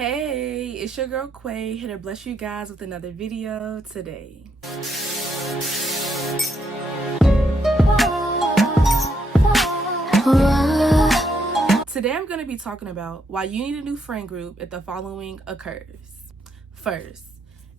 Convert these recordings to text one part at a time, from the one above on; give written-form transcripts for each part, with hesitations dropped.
Hey, it's your girl Quay, here to bless you guys with another video today. Today I'm going to be talking about why you need a new friend group if the following occurs. First,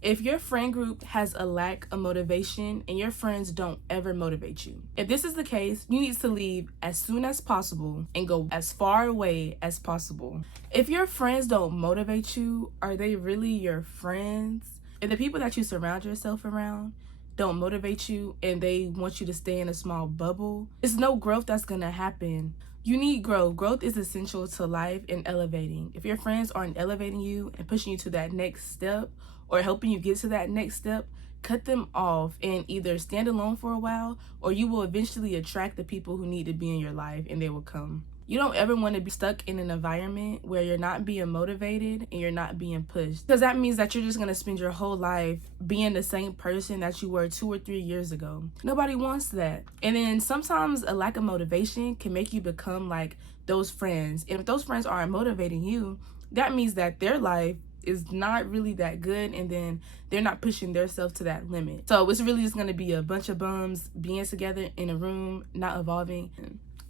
if your friend group has a lack of motivation and your friends don't ever motivate you. If this is the case, you need to leave as soon as possible and go as far away as possible. If your friends don't motivate you, are they really your friends? If the people that you surround yourself around don't motivate you and they want you to stay in a small bubble, there's no growth that's gonna happen. You need growth. Growth is essential to life and elevating. If your friends aren't elevating you and pushing you to that next step or helping you get to that next step, cut them off and either stand alone for a while or you will eventually attract the people who need to be in your life and they will come. You don't ever want to be stuck in an environment where you're not being motivated and you're not being pushed, because that means that you're just going to spend your whole life being the same person that you were 2 or 3 years ago. Nobody wants that. And then sometimes a lack of motivation can make you become like those friends. And if those friends aren't motivating you, that means that their life is not really that good, and then they're not pushing themselves to that limit. So it's really just going to be a bunch of bums being together in a room, not evolving.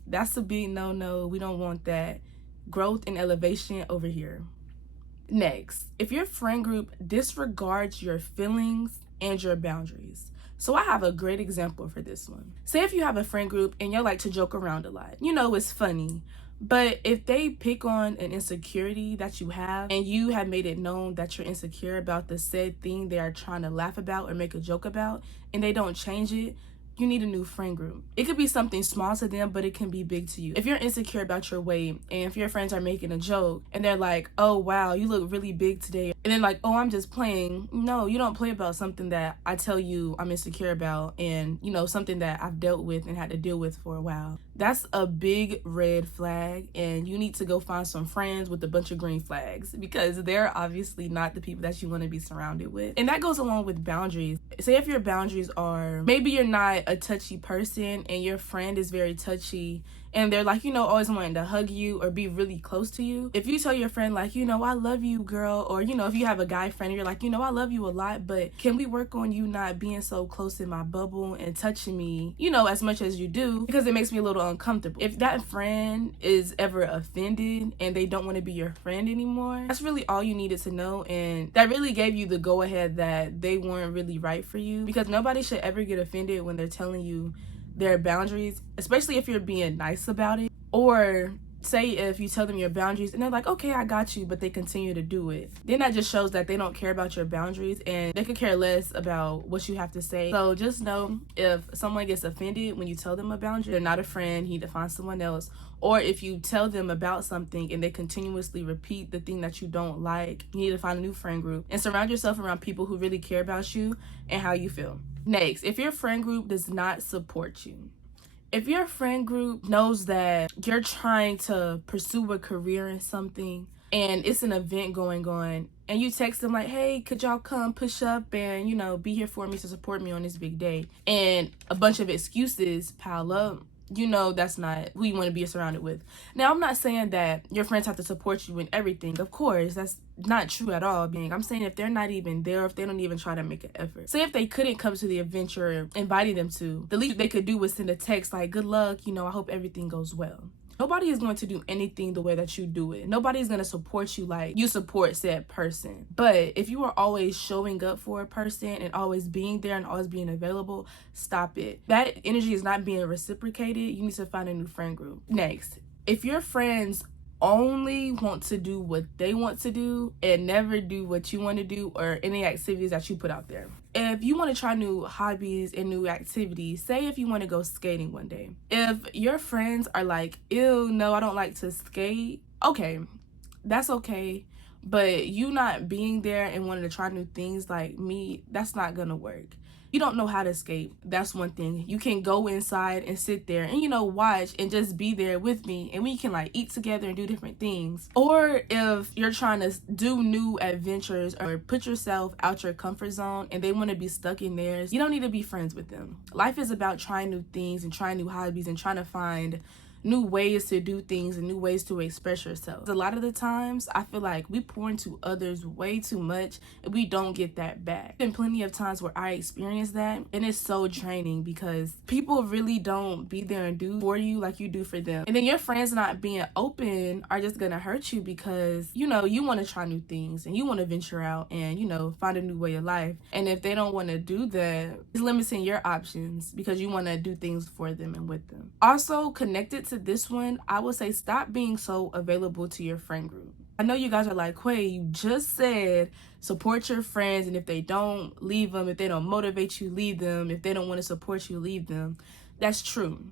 That's a big no-no. We don't want that. Growth and elevation over here. Next, if your friend group disregards your feelings and your boundaries. So I have a great example for this one. Say if you have a friend group and you like to joke around a lot. You know, it's funny. But if they pick on an insecurity that you have and you have made it known that you're insecure about the said thing they are trying to laugh about or make a joke about, and they don't change it, you need a new friend group. It could be something small to them, but it can be big to you. If you're insecure about your weight and if your friends are making a joke and they're like, oh wow, you look really big today, and then like, oh, I'm just playing. No, you don't play about something that I tell you I'm insecure about, and you know, something that I've dealt with and had to deal with for a while. That's a big red flag, and you need to go find some friends with a bunch of green flags, because they're obviously not the people that you want to be surrounded with. And that goes along with boundaries. Say if your boundaries are, maybe you're not a touchy person and your friend is very touchy and they're like, you know, always wanting to hug you or be really close to you. If you tell your friend like, you know, I love you, girl, or you know, if you have a guy friend, you're like, you know, I love you a lot, but can we work on you not being so close in my bubble and touching me, you know, as much as you do, because it makes me a little uncomfortable. If that friend is ever offended and they don't want to be your friend anymore, that's really all you needed to know, and that really gave you the go ahead that they weren't really right for you, because nobody should ever get offended when they're telling you their boundaries, especially if you're being nice about it. Or say if you tell them your boundaries and they're like, okay, I got you, but they continue to do it, then that just shows that they don't care about your boundaries and they could care less about what you have to say. So just know, if someone gets offended when you tell them a boundary, they're not a friend, you need to find someone else. Or if you tell them about something and they continuously repeat the thing that you don't like, you need to find a new friend group and surround yourself around people who really care about you and how you feel. Next, if your friend group does not support you. If your friend group knows that you're trying to pursue a career in something and it's an event going on, and you text them like, hey, could y'all come push up and, you know, be here for me to support me on this big day, and a bunch of excuses pile up, you know that's not who you want to be surrounded with. Now, I'm not saying that your friends have to support you in everything. Of course, that's not true at all. I'm saying if they're not even there, if they don't even try to make an effort. Say if they couldn't come to the event you're inviting them to, the least they could do was send a text like, good luck, you know, I hope everything goes well. Nobody is going to do anything the way that you do it. Nobody is going to support you like you support said person. But if you are always showing up for a person and always being there and always being available, stop it. That energy is not being reciprocated. You need to find a new friend group. Next, if your friends only want to do what they want to do and never do what you want to do or any activities that you put out there. If you want to try new hobbies and new activities, say if you want to go skating one day. If your friends are like, ew, no, I don't like to skate. Okay, that's okay. But you not being there and wanting to try new things like me, that's not gonna work. You don't know how to skate. That's one thing. You can go inside and sit there and, you know, watch and just be there with me, and we can like eat together and do different things. Or if you're trying to do new adventures or put yourself out your comfort zone and they want to be stuck in theirs, you don't need to be friends with them. Life is about trying new things and trying new hobbies and trying to find new ways to do things and new ways to express yourself. A lot of the times I feel like we pour into others way too much and we don't get that back. There's been plenty of times where I experienced that, and it's so draining because people really don't be there and do for you like you do for them. And then your friends not being open are just gonna hurt you because, you know, you want to try new things and you want to venture out and, you know, find a new way of life. And if they don't want to do that, it's limiting your options because you want to do things for them and with them. Also, connected to this one, I would say stop being so available to your friend group. I know you guys are like, Quay, you just said support your friends, and if they don't, leave them. If they don't motivate you, leave them. If they don't want to support you, leave them. That's true.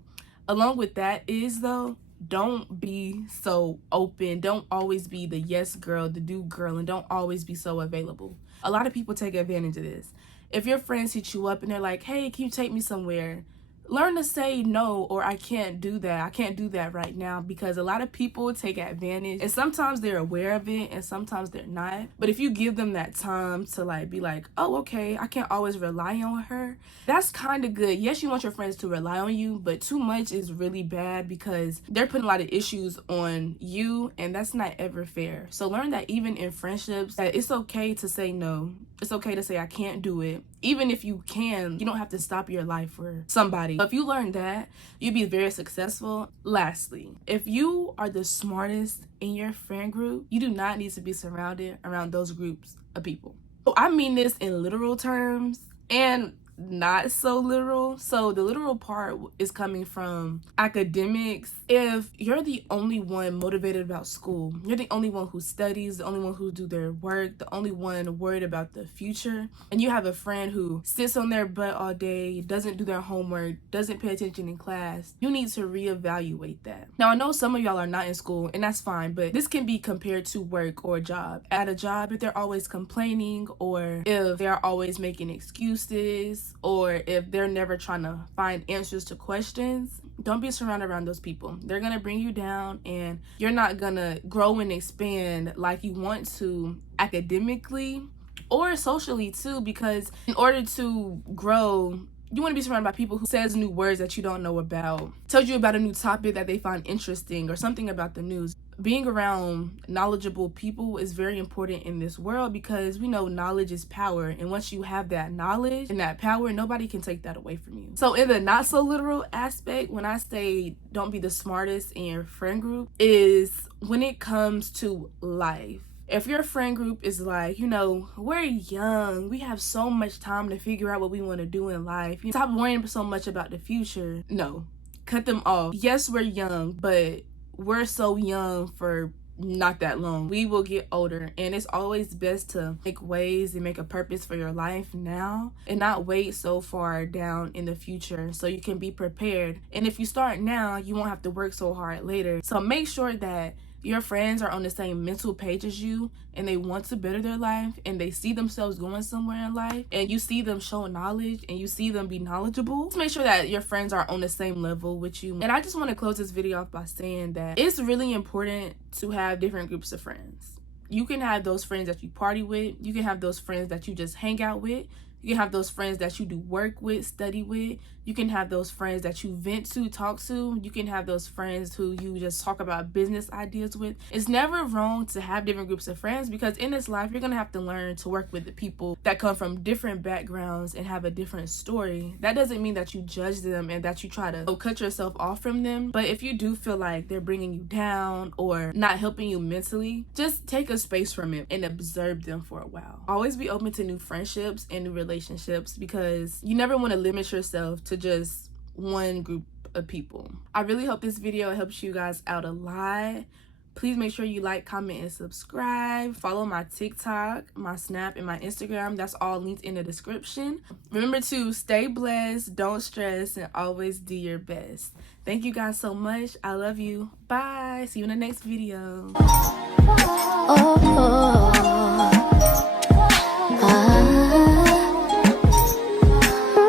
Along with that is, though, don't be so open. Don't always be the yes girl, the do girl, and don't always be so available. A lot of people take advantage of this. If your friends hit you up and they're like, hey, can you take me somewhere? Learn to say no, or I can't do that. I can't do that right now, because a lot of people take advantage, and sometimes they're aware of it and sometimes they're not. But if you give them that time to like be like, oh, okay, I can't always rely on her, that's kind of good. Yes, you want your friends to rely on you, but too much is really bad because they're putting a lot of issues on you, and that's not ever fair. So learn that even in friendships, that it's okay to say no. It's okay to say I can't do it. Even if you can, you don't have to stop your life for somebody. If you learn that, you'll be very successful. Lastly, if you are the smartest in your friend group, you do not need to be surrounded around those groups of people. So I mean this in literal terms and not so literal. So the literal part is coming from academics. If you're the only one motivated about school, you're the only one who studies, the only one who do their work, the only one worried about the future, and you have a friend who sits on their butt all day, doesn't do their homework, doesn't pay attention in class, you need to reevaluate that. Now, I know some of y'all are not in school, and that's fine, but this can be compared to work or a job. At a job, if they're always complaining, or if they're always making excuses, or if they're never trying to find answers to questions, don't be surrounded around those people. They're gonna bring you down, and you're not gonna grow and expand like you want to academically or socially too, because in order to grow, you want to be surrounded by people who says new words that you don't know about, tells you about a new topic that they find interesting, or something about the news. Being around knowledgeable people is very important in this world, because we know knowledge is power, and once you have that knowledge and that power, nobody can take that away from you. So in the not so literal aspect, when I say don't be the smartest in your friend group, is when it comes to life. If your friend group is like, you know, we're young, we have so much time to figure out what we want to do in life, you stop worrying so much about the future. No, cut them off. Yes, we're young, but we're so young for not that long. We will get older, and it's always best to make ways and make a purpose for your life now and not wait so far down in the future, so you can be prepared. And if you start now, you won't have to work so hard later. So make sure that your friends are on the same mental page as you, and they want to better their life, and they see themselves going somewhere in life, and you see them show knowledge, and you see them be knowledgeable. Just make sure that your friends are on the same level with you. And I just want to close this video off by saying that it's really important to have different groups of friends. You can have those friends that you party with. You can have those friends that you just hang out with. You can have those friends that you do work with, study with. You can have those friends that you vent to, talk to. You can have those friends who you just talk about business ideas with. It's never wrong to have different groups of friends, because in this life, you're going to have to learn to work with the people that come from different backgrounds and have a different story. That doesn't mean that you judge them and that you try to cut yourself off from them. But if you do feel like they're bringing you down or not helping you mentally, just take a space from it and observe them for a while. Always be open to new friendships and new relationships, because you never want to limit yourself to just one group of people. I really hope this video helps you guys out a lot. Please make sure you like, comment, and subscribe. Follow my TikTok, my Snap, and my Instagram. That's all linked in the description. Remember to stay blessed, don't stress, and always do your best. Thank you guys so much. I love you. Bye. See you in the next video.